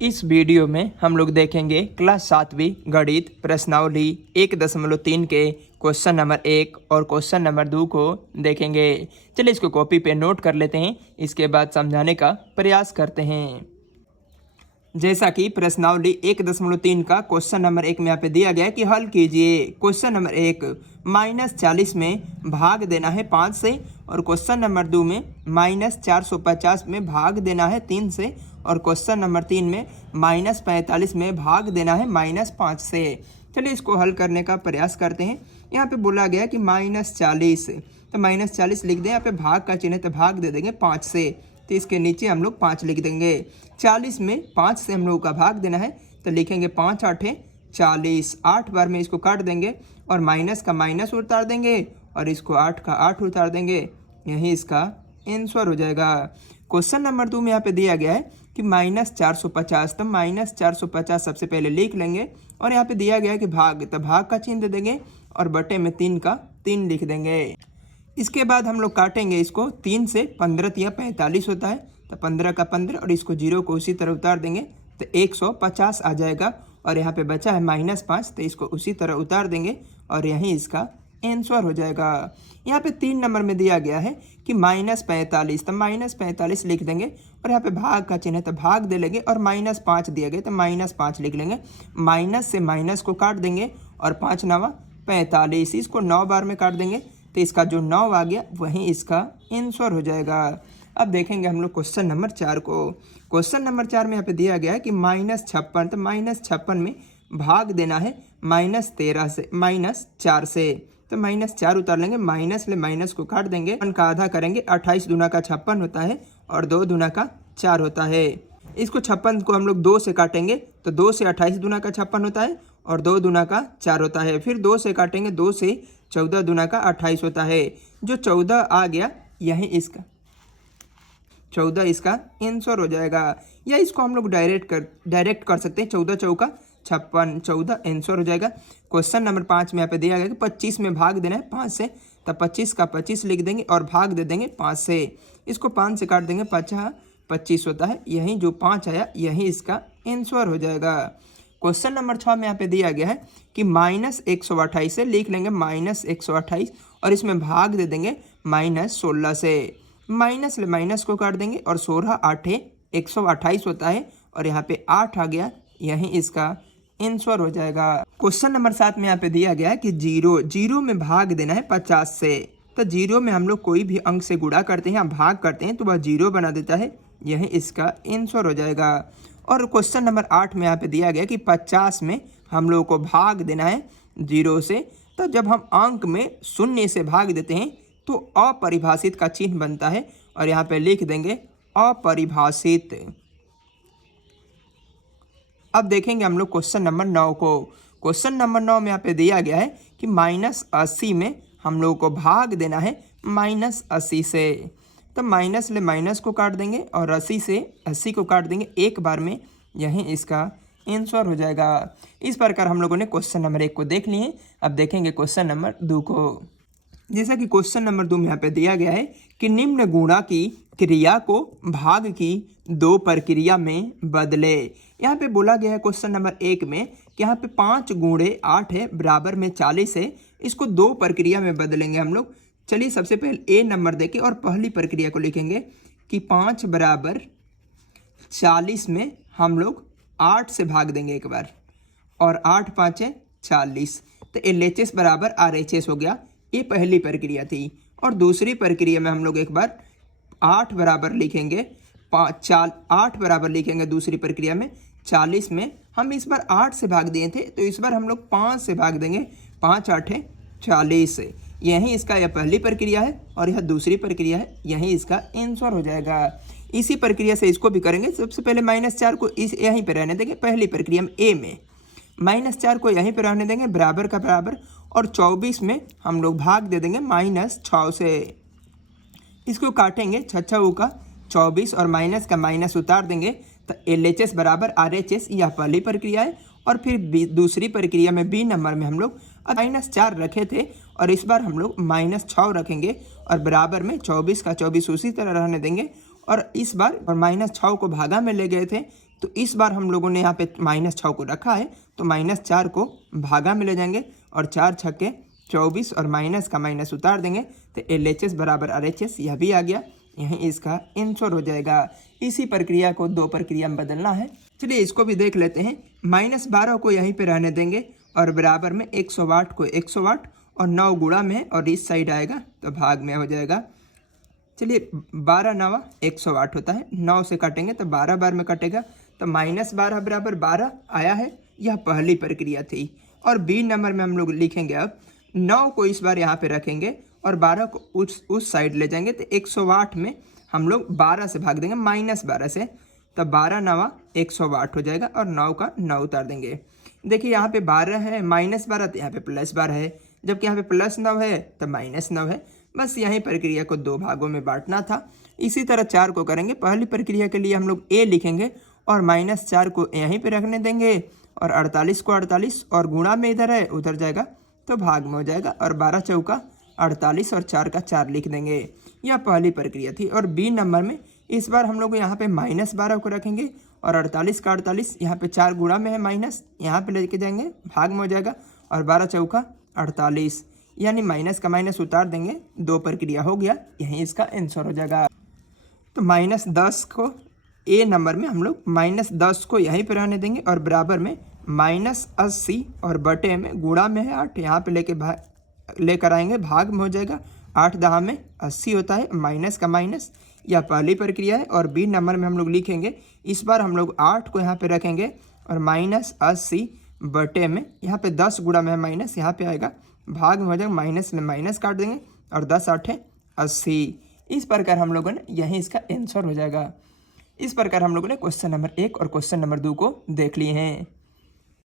इस वीडियो में हम लोग देखेंगे क्लास 7वीं गणित प्रश्नावली 1.3 के क्वेश्चन नंबर 1 और क्वेश्चन नंबर 2 को देखेंगे। चलिए इसको कॉपी पे नोट कर लेते हैं, इसके बाद समझाने का प्रयास करते हैं। जैसा कि प्रश्नावली 1.3 का क्वेश्चन नंबर 1 में यहाँ पे दिया गया है कि हल कीजिए। क्वेश्चन नंबर 1 -40 में भाग देना है 5 से, और क्वेश्चन नंबर 2 में -450 में भाग देना है 3 से, और क्वेश्चन नंबर 3 में -45 में भाग देना है -5 से। चलिए इसको हल करने का प्रयास करते हैं। यहाँ पे बोला गया कि -40, तो -40 लिख दें। यहाँ पे भाग का चिन्ह, तो भाग दे देंगे 5 से, तो इसके नीचे हम लोग 5 लिख देंगे। 40 में 5 से हम लोगों का भाग देना है, तो लिखेंगे 5 8 40। 8 बार में इसको काट देंगे और माइनस का माइनस उतार देंगे और इसको 8 का 8 उतार देंगे। यही इसका आंसर हो जाएगा। क्वेश्चन नंबर 2 में यहाँ पे दिया गया है कि -450, तो -450 सबसे पहले लिख लेंगे, और यहाँ पे दिया गया है कि भाग, तो भाग का चिन्ह दे देंगे और बटे में 3 का 3 लिख देंगे। इसके बाद हम लोग काटेंगे इसको। 3 से 15 या 45 होता है, तो 15 का 15 और इसको 0 को उसी तरह उतार देंगे, तो 150 आ जाएगा। और यहाँ पे बचा है -5, तो इसको उसी तरह उतार देंगे और यही इसका आंसर हो जाएगा। यहाँ पे 3 नंबर में दिया गया है कि -45, तो -45 लिख देंगे, और यहाँ पे भाग का चिन्ह है, तो भाग दे लेंगे, और -5 दिया गया तो -5 लिख लेंगे। माइनस से माइनस को काट देंगे और 5 9 45, इसको 9 बार में काट देंगे, तो इसका जो 9 आ गया वही इसका आंसर हो जाएगा। अब देखेंगे हम लोग क्वेश्चन नंबर 4 को। क्वेश्चन नंबर 4 में यहाँ पे दिया गया है कि -56, तो -56 में भाग देना है -13 से, -4 से, तो -4 उतार लेंगे, माइनस ले माइनस को काट देंगे, 1 का आधा करेंगे। 28 दूना का 56 होता है और 2 दूना का 4 होता है। इसको 56 को हम लोग 2 से काटेंगे, तो 2 से 28 दूना का 56 होता है और 2 दूना का 4 होता है। फिर 2 से काटेंगे, 2 से 14 दूना का 28 होता है। जो 14 आ गया यही इसका 14 इसका आंसर हो जाएगा। या इसको हम लोग डायरेक्ट कर सकते हैं। 14 चौका 56, 14 आंसर हो जाएगा। क्वेश्चन नंबर 5 में यहाँ पे दिया गया कि 25 में भाग देना है 5 से, तब 25 का 25 लिख देंगे और भाग दे देंगे 5 से। इसको 5 से काट देंगे, 5 25 होता है। यही जो 5 आया यही इसका आंसर हो जाएगा। क्वेश्चन नंबर 6 में यहाँ पे दिया गया है कि -128 से, लिख लेंगे -128 और इसमें भाग दे देंगे -16 से। माइनस ले माइनस को काट देंगे और 16 8 128 होता है, और यहाँ पे 8 आ गया, यही इसका आंसर हो जाएगा। क्वेश्चन नंबर 7 में यहाँ पे दिया गया है कि 0 में भाग देना है 50 से, तो 0 में हम लोग कोई भी अंक से गुणा करते हैं या भाग करते हैं तो वह 0 बना देता है, यही इसका आंसर हो जाएगा। और क्वेश्चन नंबर 8 में यहाँ पे दिया गया कि 50 में हम लोगों को भाग देना है 0 से, तो जब हम अंक में 0 से भाग देते हैं तो अपरिभाषित का चिन्ह बनता है, और यहाँ पे लिख देंगे अपरिभाषित। अब देखेंगे हम लोग क्वेश्चन नंबर 9 को। क्वेश्चन नंबर 9 में यहाँ पे दिया गया है कि -80 में हम लोगों को भाग देना है -80 से, तो माइनस ले माइनस को काट देंगे और 80 से 80 को काट देंगे एक बार में, यही इसका आंसर हो जाएगा। इस प्रकार हम लोगों ने क्वेश्चन नंबर 1 को देख लिए। अब देखेंगे क्वेश्चन नंबर 2 को। जैसा कि क्वेश्चन नंबर 2 में यहाँ पे दिया गया है कि निम्न गुणा की क्रिया को भाग की 2 प्रक्रिया में बदले। यहाँ पे बोला गया है क्वेश्चन नंबर 1 में कि यहाँ पे 5 गुणे 8 है बराबर में 40 है, इसको 2 प्रक्रिया में बदलेंगे हम लोग। चलिए सबसे पहले ए नंबर देके और पहली प्रक्रिया को लिखेंगे कि 5 बराबर 40 में हम लोग 8 से भाग देंगे एक बार, और 8 5 40, तो LHS बराबर RHS हो गया। ये पहली प्रक्रिया थी। और दूसरी प्रक्रिया में हम लोग एक बार 8 बराबर लिखेंगे, 8 बराबर लिखेंगे दूसरी प्रक्रिया में 40 में हम इस बार 8 से भाग दिए थे, तो इस बार हम लोग 5 से भाग देंगे, 5 8 40। यही इसका यह पहली प्रक्रिया है और यह दूसरी प्रक्रिया है, यही इसका आंसर हो जाएगा। इसी प्रक्रिया से इसको भी करेंगे। सबसे पहले -4 को इस यहीं पर रहने देंगे, पहली प्रक्रिया में ए में -4 को यहीं पर रहने देंगे, बराबर का बराबर, और 24 में हम लोग भाग दे देंगे -6 से। इसको काटेंगे, 6 का 24 और माइनस का माइनस उतार देंगे, तो LHS बराबर RHS, यह पहली प्रक्रिया है। और फिर दूसरी प्रक्रिया में बी नंबर में हम लोग -4 रखे थे और इस बार हम लोग -6 रखेंगे और बराबर में 24 का 24 उसी तरह रहने देंगे, और इस बार -6 को भागा में ले गए थे तो इस बार हम लोगों ने यहाँ पे -6 को रखा है, तो -4 को भागा में ले जाएंगे और 4 छक्के 24 और माइनस का माइनस उतार देंगे तो LHS बराबर RHS यह भी आ गया। यहीं इसका आंसर हो जाएगा। इसी प्रक्रिया को 2 प्रक्रिया में बदलना है। चलिए इसको भी देख लेते हैं। -12 को यहीं पे रहने देंगे और बराबर में 108 को 108 और 9 गुणा में और इस साइड आएगा तो भाग में हो जाएगा। चलिए 12 9 108 होता है, 9 से काटेंगे तो 12 बार में कटेगा तो -12 बराबर 12 आया है। यह पहली प्रक्रिया थी। और बी नंबर में हम लोग लिखेंगे अब 9 को इस बार यहाँ पे रखेंगे और 12 को उस साइड ले जाएंगे तो 108 में हम लोग 12 से भाग देंगे -12 से, तो 12 9 108 हो जाएगा और 9 का 9 उतार देंगे। देखिए यहाँ पे 12 है -12 तो यहाँ पे +12 है, जबकि यहाँ पे +9 है तो -9 है। बस यही प्रक्रिया को 2 भागों में बांटना था। इसी तरह 4 को करेंगे। पहली प्रक्रिया के लिए हम लोग A लिखेंगे और -4 को यहीं पे रखने देंगे और 48 को 48 और गुणा में इधर है उधर जाएगा तो भाग में हो जाएगा और 12 चौका 48 और 4 का 4 लिख देंगे। यह पहली प्रक्रिया थी। और बी नंबर में इस बार हम लोग यहाँ पे -12 को रखेंगे और 48 का 48 यहाँ पे 4 गुणा में है माइनस, यहाँ पे लेके जाएंगे भाग में हो जाएगा और 12 चौका 48 यानी माइनस का माइनस उतार देंगे। 2 प्रक्रिया हो गया। यहीं इसका आंसर हो जाएगा। तो -10 को ए नंबर में हम लोग -10 को यहीं पे रहने देंगे और बराबर में -80 और बटे में गुणा में है 8, यहाँ पे लेकर आएंगे भाग में हो जाएगा। 8 10 में 80 होता है, माइनस का माइनस। यह पहली प्रक्रिया है। और बी नंबर में हम लोग लिखेंगे इस बार हम लोग 8 को यहाँ पे रखेंगे और -80 बटे में यहाँ पे 10 गुणा में है माइनस, यहाँ पे आएगा भाग में हो जाएगा। माइनस में माइनस काट देंगे और 10 8 80। इस प्रकार हम लोगों ने यहीं इसका आंसर हो जाएगा। इस प्रकार हम लोगों ने क्वेश्चन नंबर 1 और क्वेश्चन नंबर 2 को देख लिए हैं।